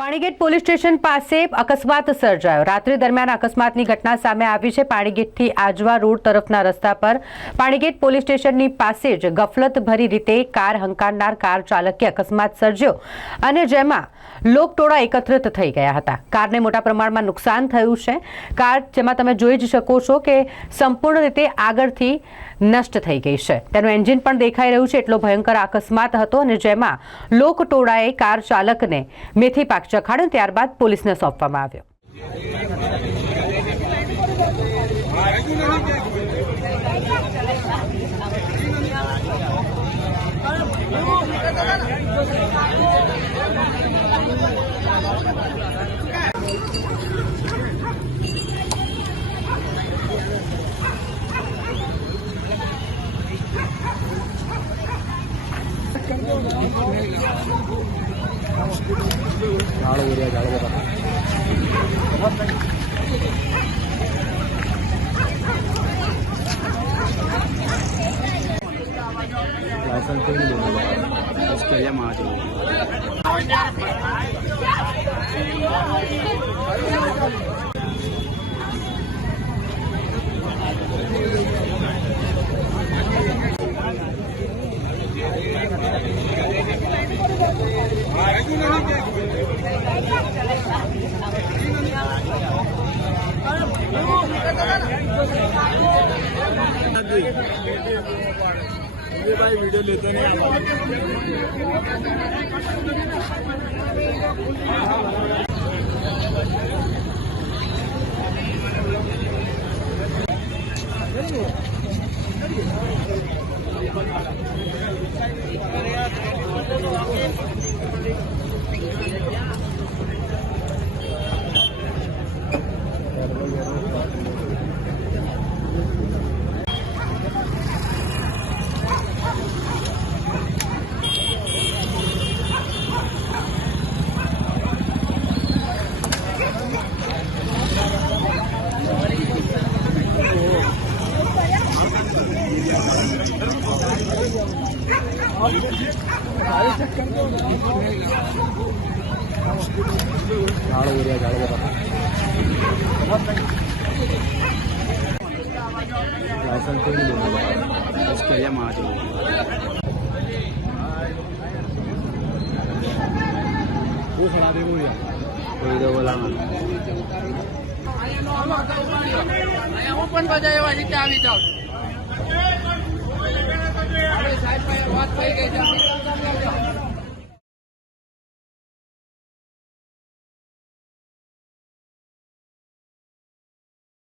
Panigate police station પાસે અકસ્માત સર્જાયો। રાત્રિ દરમિયાન અકસ્માતની ઘટના સામે આવી છે। પાણીગેટથી આજવા રોડ તરફના રસ્તા પર પાણીગેટ પોલીસ સ્ટેશનની પાસે જ ગફલતભરી રીતે કાર હંકારનાર કાર ચાલકે અકસ્માત સર્જ્યો અને જેમાં લોકટોળા એકત્રિત થઈ ગયા હતા। કારને મોટા પ્રમાણમાં નુકસાન થયું છે। કાર જેમાં તમે જોઈ જ શકો છો કે સંપૂર્ણ રીતે આગળથી નષ્ટ થઈ ગઈ છે। તેનું એન્જિન પણ દેખાઈ રહ્યું છે। એટલો ભયંકર અકસ્માત હતો અને જેમાં લોકટોળાએ કાર ચાલકને મેથી પાક ચખાડ્યો, ત્યારબાદ પોલીસને સોંપવામાં આવ્યો। लाइसेंस तो नहीं देना इसके लिए मार भाई वीडियो लेते नहीं लाइसेंस तो नहीं देना इसके लिए मार वो खड़ा दे कोई तो बोला ओपन बजाए वाली चाबी जाओ साइड में बात થઈ ગઈ